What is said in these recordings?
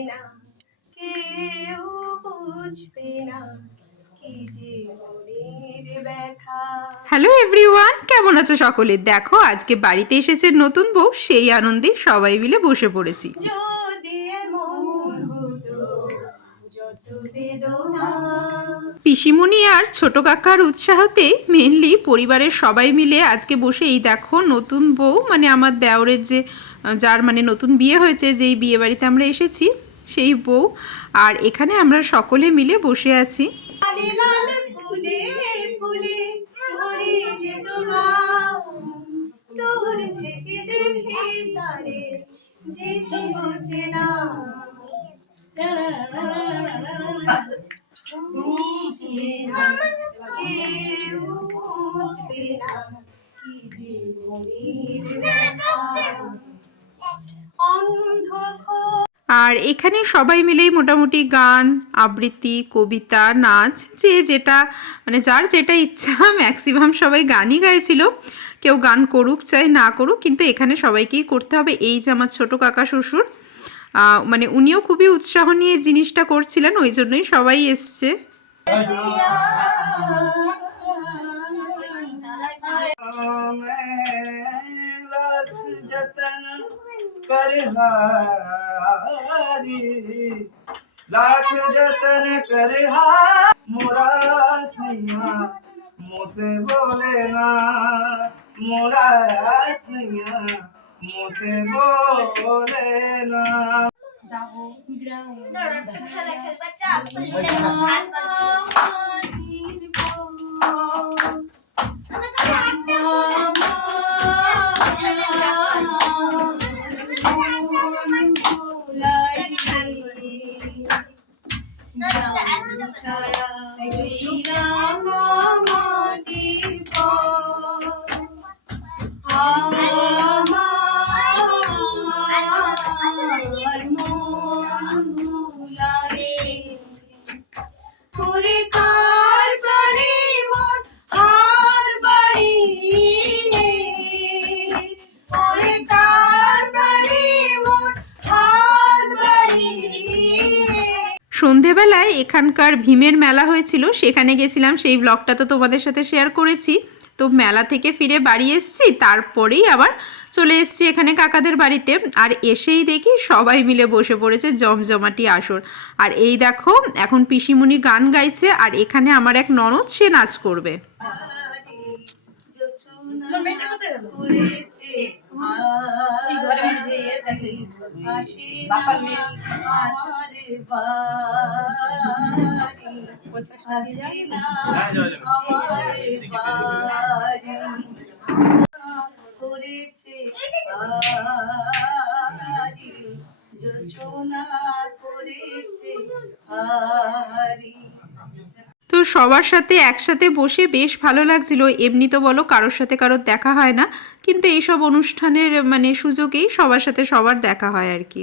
না কেউ বুঝবে না হ্যালো এভরিওয়ান কেমন আছো সকলে? দেখো আজকে বাড়িতে এসেছে নতুন বউ সেই আনন্দে সবাই মিলে বসে পড়েছি। পিসিমণি আর ছোট কাকার উৎসাহতে মেনলি পরিবারের সবাই মিলে আজকে বসে এই দেখো নতুন বউ মানে আমার দেওরের যে যার মানে নতুন বিয়ে হয়েছে, যেই বিয়ে বাড়িতে আমরা এসেছি, সেই বউ। আর এখানে আমরা সকলে মিলে বসে আছি। কি আর এখানে সবাই মিলেই মোটামুটি গান, আবৃত্তি, কবিতা, নাচ, যে যেটা মানে যার যেটা ইচ্ছা ম্যাক্সিমাম সবাই গানই গাইছিল। কেউ গান করুক চাই, না করুক, কিন্তু এখানে সবাইকেই করতে হবে। এই যে আমার ছোটো কাকা শ্বশুর মানে উনিও খুবই উৎসাহ নিয়ে জিনিসটা করছিলেন, ওই জন্যই সবাই এসছে। मैं लाख जतन कर हारी लाख जतन कर मोरा सैया मुझसे बोले ना मोरा सैया मुझसे बोले ना। সন্ধেবেলায় এখানকার ভীমের মেলা হয়েছিল, সেখানে গেছিলাম। সেই ব্লগটা তো তোমাদের সাথে শেয়ার করেছি। তো মেলা থেকে ফিরে বাড়ি এসেছি, তারপরেই আবার চলে এসেছি এখানে কাকাদের বাড়িতে। আর এসেই দেখি সবাই মিলে বসে পড়েছে জমজমাটি আসর। আর এই দেখো, এখন পিসিমুনি গান গাইছে, আর এখানে আমার এক ননদ, সে নাচ করবে। করেছে যোজনা করেছে হারি তো সবার সাথে একসাথে বসে বেশ ভালো লাগছিল। এমনি তো বলো কারোর সাথে কারোর দেখা হয় না কিন্তু এইসব অনুষ্ঠানের মানে সুযোগেই সবার সাথে সবার দেখা হয় আর কি।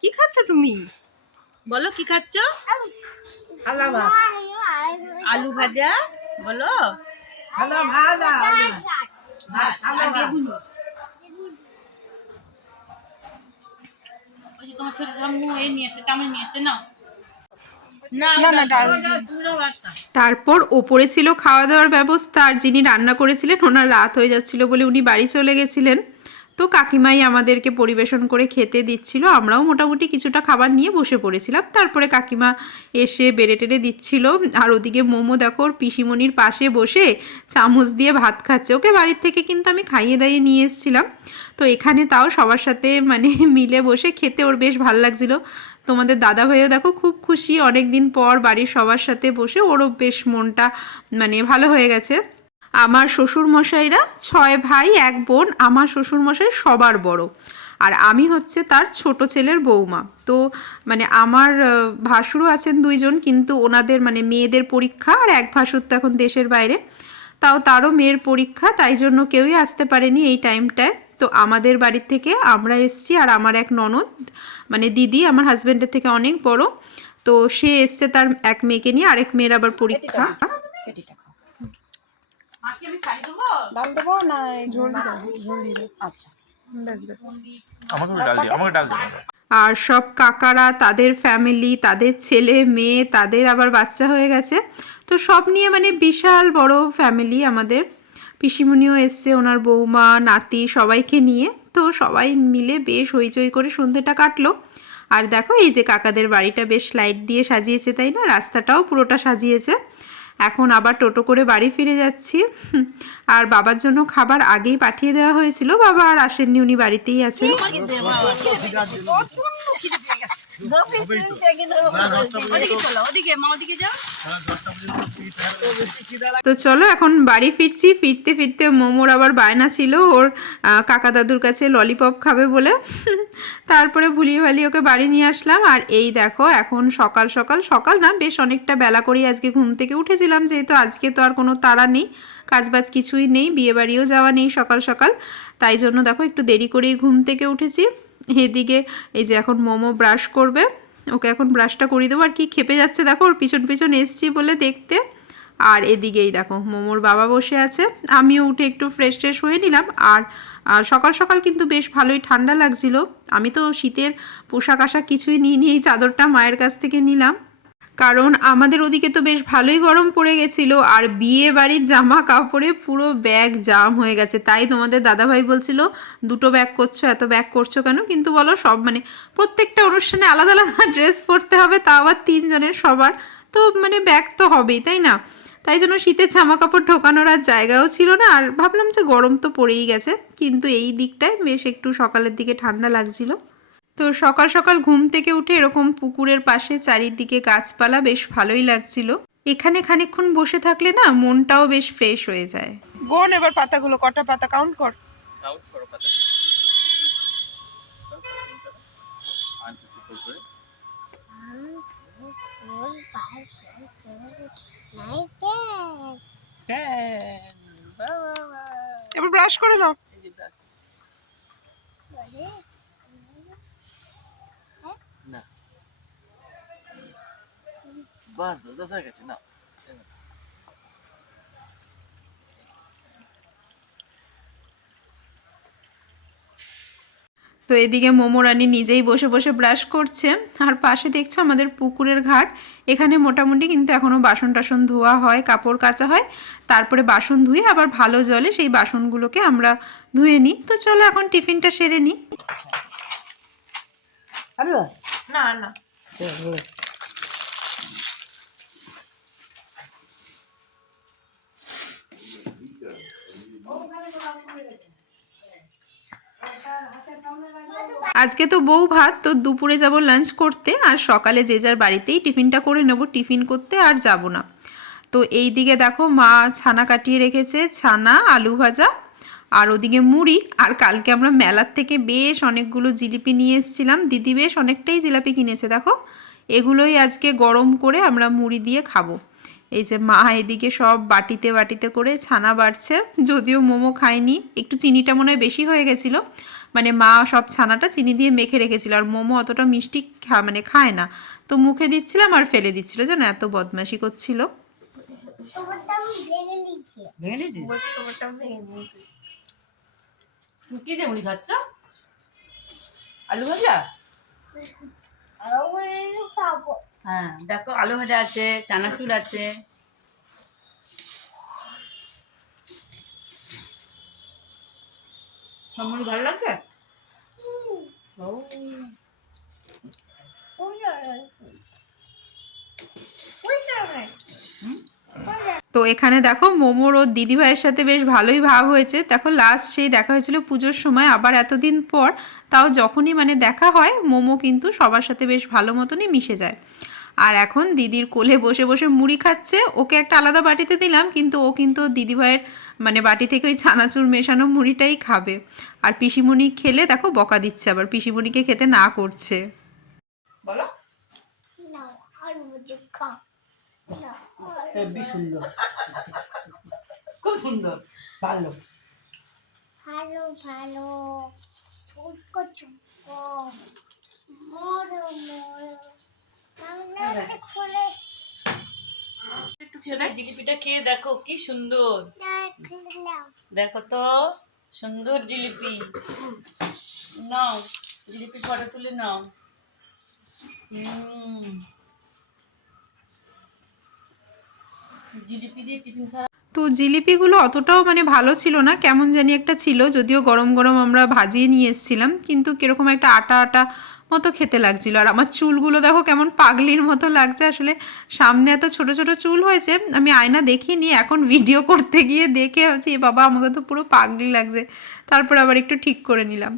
কি খাচ্ছ তুমি? বলো কি খাচ্ছ? আলু ভাজা। বলো। খালা ভাজা। ভাত আর বেগুনি। ওই যে তোমার ছোট ঠাম্মু এই নিয়ে এসে চামচ নিয়ে এসে নাও। না না তারপর ওপরে ছিল খাওয়া দাওয়ার ব্যবস্থা আর যিনি রান্না করেছিলেন ওনার রাত হয়ে যাচ্ছিল বলে উনি বাড়ি চলে গেছিলেন। তো কাকিমাই আমাদেরকে পরিবেশন করে খেতে দিচ্ছিল। আমরাও মোটামুটি কিছুটা খাবার নিয়ে বসে পড়েছিলাম। তারপরে কাকিমা এসে বেড়ে টেড়ে দিচ্ছিল। আর ওদিকে মোমো দেখো পিসিমণির পাশে বসে চামচ দিয়ে ভাত খাচ্ছে। ওকে বাড়ির থেকে কিন্তু আমি খাইয়ে দাইয়ে নিয়ে এসেছিলাম। তো এখানে তাও সবার সাথে মানে মিলে বসে খেতে ওর বেশ ভালো লাগছিল। তোমাদের দাদা ভাইও দেখো খুব খুশি। অনেক দিন পর বাড়ির সবার সাথে বসে ওরও বেশ মনটা মানে ভালো হয়ে গেছে। আমার শ্বশুর মশাইরা ছয় ভাই, এক বোন, আমার শ্বশুর মশাই সবার বড়। আর আমি হচ্ছে তার ছোট ছেলের বৌমা তো মানে আমার ভাসুরও আছেন দুইজন, কিন্তু ওনাদের মানে মেয়েদের পরীক্ষা আর এক ভাসুর তো এখন দেশের বাইরে। তাও তারও মেয়ের পরীক্ষা, তাই জন্য কেউই আসতে পারেনি এই টাইমটায়। তো আমাদের বাড়ির থেকে আমরা এসছি আর আমার এক ননদ মানে দিদি, আমার হাজব্যান্ডের থেকে অনেক বড়। তো সে এসছে তার এক মেয়েকে নিয়ে, আরেক মেয়ের আবার পরীক্ষা মাকে আমি শাড়ি দেবো ডাল দেবো না ঝোল ঝোল দিবে। আচ্ছা। বেশ বেশ আমাকে ডাল দিও আমাকে ডাল দিও। আর সব কাকারা তাদের ফ্যামিলি তাদের ছেলে মেয়ে তাদের আবার বাচ্চা হয়ে গেছে। তো সব নিয়ে মানে বিশাল বড় ফ্যামিলি আমাদের। পিসিমুনিও এসছে ওনার বৌমা নাতি সবাইকে নিয়ে। তো সবাই মিলে বেশ হইচই করে সন্ধ্যেটা কাটলো। আর দেখো এই যে কাকাদের বাড়িটা বেশ লাইট দিয়ে সাজিয়েছে তাই না? রাস্তাটাও পুরোটা সাজিয়েছে। এখন আবার টোটো করে বাড়ি ফিরে যাচ্ছি। আর বাবার জন্য খাবার আগেই পাঠিয়ে দেওয়া হয়েছিল। বাবা আর আসেননি, উনি বাড়িতেই আছেন। তো। চলো এখন বাড়ি ফিরছি। ফিরতে ফিরতে মোমোর আবার বায়না ছিল। ওর কাকা দাদুর কাছে ললিপপ খাবে বলে। তারপরে ভুলিয়ে ভালিয়ে ওকে বাড়ি নিয়ে আসলাম। আর এই দেখো এখন সকাল সকাল সকাল না বেশ অনেকটা বেলা করেই আজকে ঘুম থেকে উঠেছিলাম। যেহেতু আজকে তো আর কোনো তাড়া নেই কাজবাজ কিছুই নেই বিয়ে বাড়িও যাওয়া নেই সকাল সকাল। তাই জন্য দেখো একটু দেরি করেই ঘুম থেকে উঠেছি। এদিকে এই যে এখন মোমো ব্রাশ করবে, ওকে এখন ব্রাশটা করিয়ে দেবো। আর কি খেপে যাচ্ছে দেখো, ওর পিছন পিছন এসছি বলে দেখতে। আর এদিকেই দেখো, মোমোর বাবা বসে আছে। আমিও উঠে একটু ফ্রেশ ট্রেশ হয়ে নিলাম। আর সকাল সকাল কিন্তু বেশ ভালোই ঠান্ডা লাগছিল। আমি তো শীতের পোশাক আশাক কিছুই নিয়ে নিয়ে চাদরটা মায়ের কাছ থেকে নিলাম। কারণ আমাদের ওদিকে তো বেশ ভালোই গরম পড়ে গেছিল, আর বিয়ে বাড়ির জামা কাপড়ে পুরো ব্যাগ জাম হয়ে গেছে। তাই তোমাদের দাদাভাই বলছিল, দুটো ব্যাগ করছ, এত ব্যাগ করছ কেন? কিন্তু বলো, সব মানে প্রত্যেকটা অনুষ্ঠানে আলাদা আলাদা ড্রেস পরতে হবে তা আবার তিনজনের সবার। তো মানে ব্যাগ তো হবেই, তাই না? তাই জন্য শীতের জামা কাপড় ঢোকানোর আর জায়গাও ছিল না, আর ভাবলাম যে গরম তো পড়েই গেছে। কিন্তু এই দিকটায় বেশ একটু সকালের দিকে ঠান্ডা লাগছিল। তো সকাল সকাল ঘুম থেকে উঠে এরকম পুকুরের পাশে চারিদিকে গাছপালা বেশ ভালোই লাগছিল। এখানে খানিকক্ষণ বসে থাকলে না মনটাও বেশ ফ্রেশ হয়ে যায়। গোন এবার পাতাগুলো কটা পাতা কাউন্ট করে। এবার ব্রাশ করে নাও। বাস বাস বাস হয়ে গেছে না তো এদিকে মোমো রানী নিজেই বসে বসে ব্রাশ করছে। আর পাশে দেখছ আমাদের পুকুরের ঘাট। এখানে মোটামুটি কিন্তু এখনও বাসন টাসন ধোয়া হয় কাপড় কাচা হয়। তারপরে বাসন ধুয়ে আবার ভালো জলে সেই বাসনগুলোকে আমরা ধুয়ে নিই। তো চলো এখন টিফিনটা সেরে নিই। না না। আজকে তো বউ ভাত, তো দুপুরে যাব লাঞ্চ করতে, আর সকালে যে যার বাড়িতেই টিফিনটা করে নেব, টিফিন করতে আর যাব না। তো এই দিকে দেখো মা ছানা কাটিয়ে রেখেছে, ছানা, আলু ভাজা, আর ওদিকে মুড়ি, আর কালকে আমরা মেলার থেকে বেশ অনেকগুলো জিলিপি নিয়ে এসেছিলাম। দিদি বেশ অনেকটাই জিলাপি কিনেছে, দেখো। এগুলোই আজকে গরম করে আমরা মুড়ি দিয়ে খাব। এই যে মা এদিকে সব বাটিতে বাটিতে করে ছানা বাড়ছে যদিও মোমো খায়নি একটু চিনিটা মনে হয় বেশি হয়ে গেছিল। মানে মা সব ছানাটা চিনি দিয়ে মেখে রেখেছিল আর মোমো অতটা মিষ্টি খা মানে খায় না। তো মুখে দিচ্ছিলাম আর ফেলে দিচ্ছিল জানো এত বদমাশি করছিল। আলু ভাজা? হ্যাঁ দেখো আলু ভাজা আছে, চানাচুর আছে। তো এখানে দেখো মোমোর ও দিদিভাইয়ের সাথে বেশ ভালোই ভাব হয়েছে। দেখো লাস্ট সেই দেখা হয়েছিল পুজোর সময়, আবার এতদিন পর, তাও যখনই মানে দেখা হয়, মোমো কিন্তু সবার সাথে বেশ ভালো মতনই মিশে যায়। আর এখন দিদির কোলে বসে বসে মুড়ি খাচ্ছে। ওকে একটা আলাদা বাটিতে দিলাম কিন্তু ও কিন্তু দিদিভাইয়ের মানে বাটি থেকে ওই ছানাচুর মেশানো মুড়িটাই খাবে। আর পিসিমণি খেলে দেখো বকা দিচ্ছে আবার পিসিমণিকে খেতে না করছে। বলো। সুন্দর। খুব সুন্দর। ভালো। ভালো ভালো। মরো মরো। জিলিপিটা খেয়ে দেখো কি সুন্দর। দেখো তো, সুন্দর জিলিপি। নাও, জিলিপি ফটো তুলে নাও। জিলিপি দিয়ে টিফিন সারা তো জিলিপিগুলো অতটাও মানে ভালো ছিল না, কেমন জানি একটা ছিল, যদিও গরম গরম আমরা ভাজিয়ে নিয়ে এসেছিলাম, কিন্তু কীরকম একটা আটা আটা মতো খেতে লাগছিল। আর আমার চুলগুলো দেখো কেমন পাগলির মতো লাগছে, আসলে সামনে এত ছোট ছোট চুল হয়েছে, আমি আয়না দেখিনি, এখন ভিডিও করতে গিয়ে দেখে ভাবছি, এ বাবা, আমাকে তো পুরো পাগলি লাগছে। তারপর আবার একটু ঠিক করে নিলাম।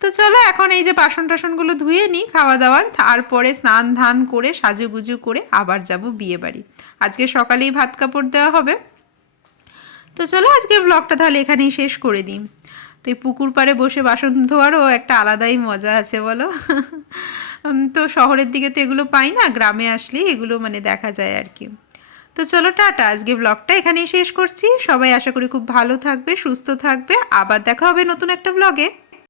তো চলো এখন এই যে বাসন টাসনগুলো ধুয়ে নিই খাওয়া দাওয়ার, তারপরে স্নান ধান করে সাজুগুজু করে আবার যাব বিয়ে বাড়ি আজকে সকালেই ভাত কাপড় দেওয়া হবে। তো চলো আজকে ব্লগটা তাহলে এখানেই শেষ করে দিই। তো এই পুকুর পাড়ে বসে বাসন ধোয়ারও একটা আলাদাই মজা আছে বলো। তো শহরের দিকে তো এগুলো পাই না, গ্রামে আসলে এগুলো মানে দেখা যায় আর কি। তো চলো টাটা আজকে ব্লগটা এখানেই শেষ করছি। সবাই আশা করি খুব ভালো থাকবে, সুস্থ থাকবে। আবার দেখা হবে নতুন একটা ব্লগে